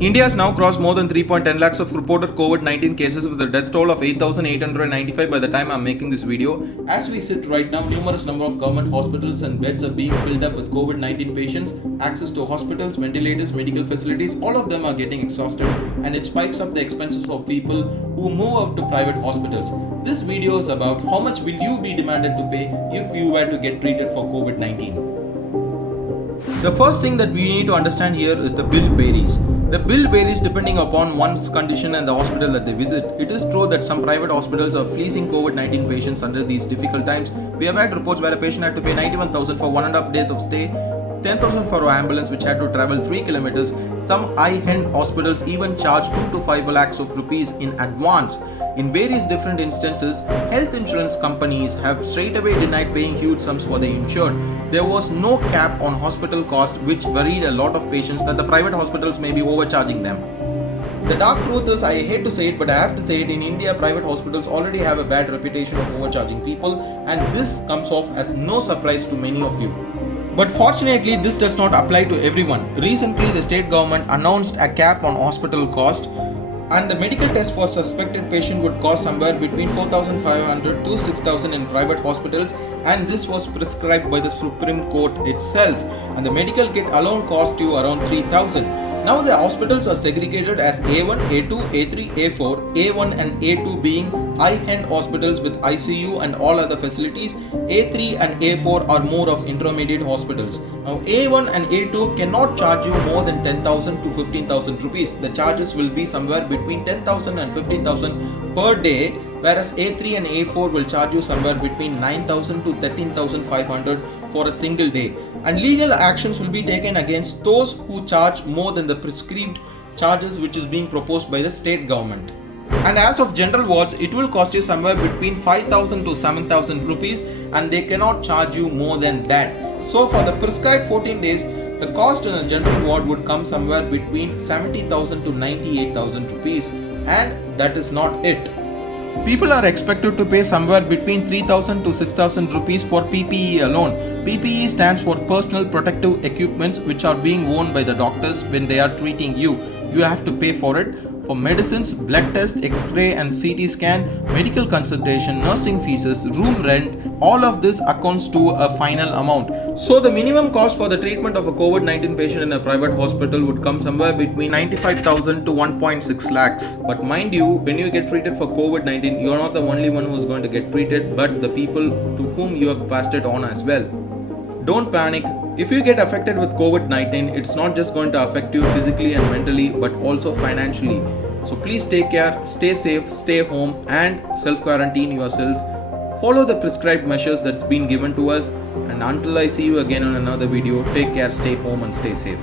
India has now crossed more than 3.10 lakhs of reported COVID-19 cases with a death toll of 8,895 by the time I'm making this video. As we sit right now, numerous number of government hospitals and beds are being filled up with COVID-19 patients. Access to hospitals, ventilators, medical facilities, all of them are getting exhausted, and it spikes up the expenses for people who move out to private hospitals. This video is about how much will you be demanded to pay if you were to get treated for COVID-19. The first thing that we need to understand here is the bill varies. The bill varies depending upon one's condition and the hospital that they visit. It is true that some private hospitals are fleecing COVID-19 patients under these difficult times. We have had reports where a patient had to pay 91,000 for 1.5 days of stay, 10,000 for an ambulance which had to travel 3 kilometers. Some high-end hospitals even charge 2 to 5 lakhs of rupees in advance. In various different instances, health insurance companies have straightaway denied paying huge sums for the insured. There was no cap on hospital cost, which worried a lot of patients that the private hospitals may be overcharging them. The dark truth is, I hate to say it, but I have to say it, in India, private hospitals already have a bad reputation of overcharging people, and this comes off as no surprise to many of you. But fortunately, this does not apply to everyone. Recently, the state government announced a cap on hospital cost, and the medical test for suspected patient would cost somewhere between 4,500 to 6,000 in private hospitals, and this was prescribed by the Supreme Court itself, and the medical kit alone cost you around 3,000. Now the hospitals are segregated as A1, A2, A3, A4, A1 and A2 being high-end hospitals with ICU and all other facilities. A3 and A4 are more of intermediate hospitals. Now A1 and A2 cannot charge you more than 10,000 to 15,000 rupees. The charges will be somewhere between 10,000 and 15,000 per day, whereas A3 and A4 will charge you somewhere between 9,000 to 13,500 for a single day. And legal actions will be taken against those who charge more than the prescribed charges which is being proposed by the state government. And as of general wards, it will cost you somewhere between 5,000 to 7,000 rupees, and they cannot charge you more than that. So for the prescribed 14 days, the cost in a general ward would come somewhere between 70,000 to 98,000 rupees, and that is not it. People are expected to pay somewhere between 3,000 to 6,000 rupees for PPE alone. PPE stands for personal protective equipments which are being worn by the doctors when they are treating you. You have to pay for it. For medicines, blood test, X-ray and CT scan, medical consultation, nursing fees, room rent, all of this accounts to a final amount. So the minimum cost for the treatment of a COVID-19 patient in a private hospital would come somewhere between 95,000 to 1.6 lakhs. But mind you, when you get treated for COVID-19, you are not the only one who is going to get treated, but the people to whom you have passed it on as well. Don't panic. If you get affected with COVID-19, it's not just going to affect you physically and mentally, but also financially. So please take care, stay safe, stay home and self-quarantine yourself. Follow the prescribed measures that's been given to us. And until I see you again on another video, take care, stay home and stay safe.